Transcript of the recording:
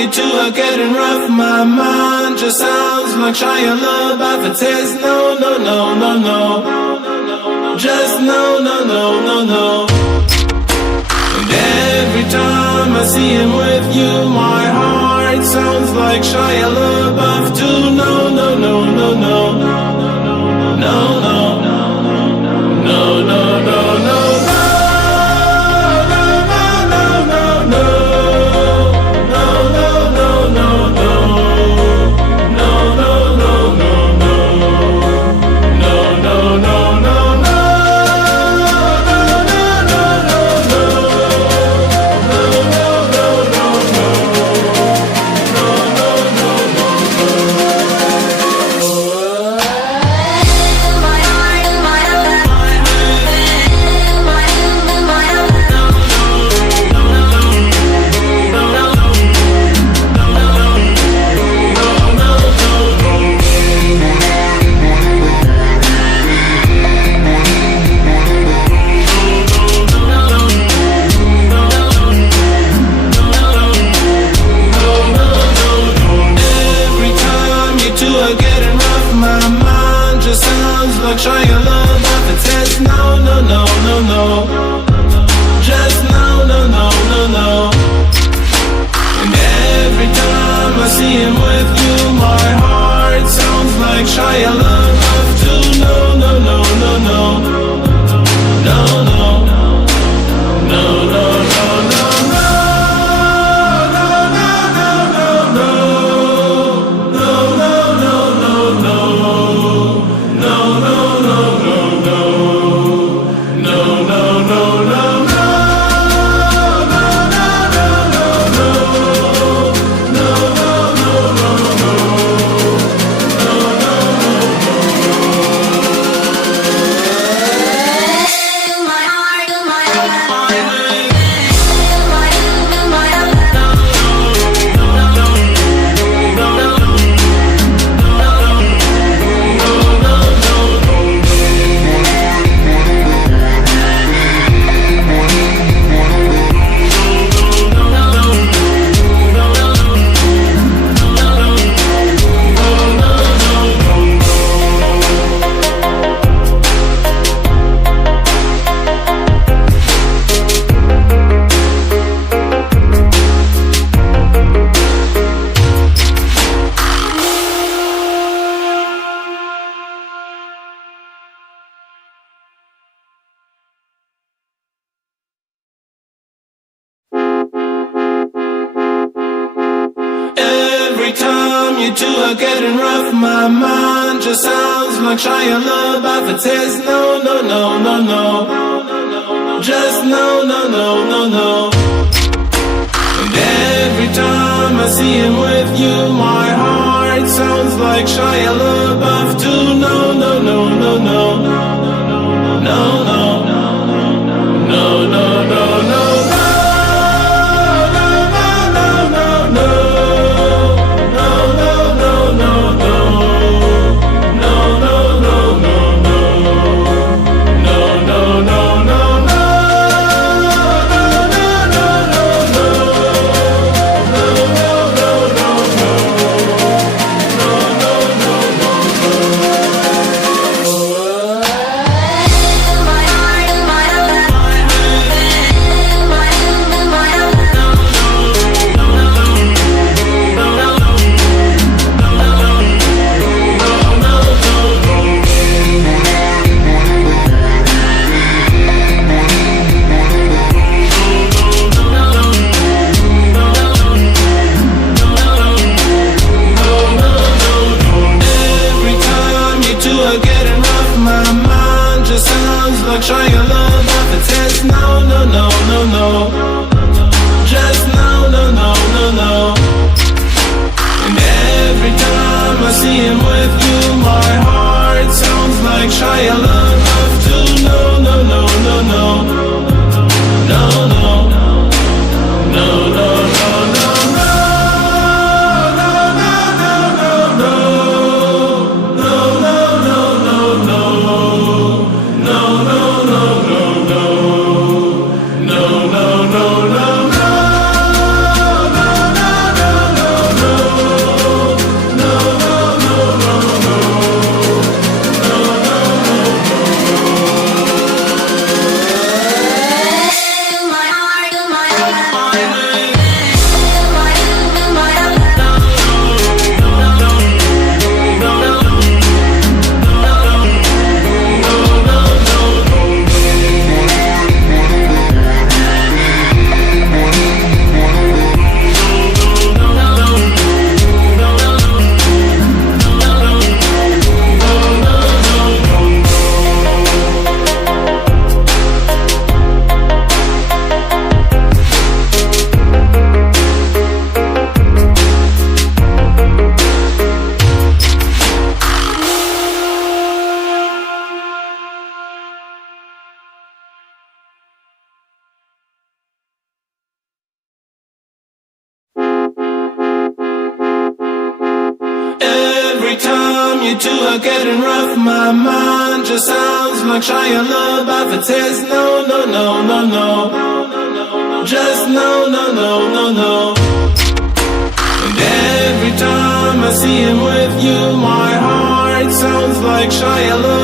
you two are getting rough, my mind just sounds like Shia LaBeouf. It says no, no, no, no, no, just no, no, no, no, no. And every time I see him with you, my heart sounds like Shia LaBeouf too. No, no, no, no, no, no, no, no, no, no, no. Shia LaBeouf, it says no, no, no, no, no, just no, no, no, no, no. And every time I see him with you, my heart sounds like Shia LaBeouf too. No, no, no, no, no, no, no, no, no, no, no. You two are getting rough, my mind just sounds like Shia LaBeouf. It says no, no, no, no, no, just no, no, no, no, no. And every time I see him with you, my heart sounds like Shia LaBeouf too. No, no, no, no, no, no, no, no, no, no, no. you two are getting rough. My mind just sounds like Shia LaBeouf. It says no, no, no, no, no. Just no, no, no, no, no. And every time I see him with you, my heart sounds like Shia LaBeouf.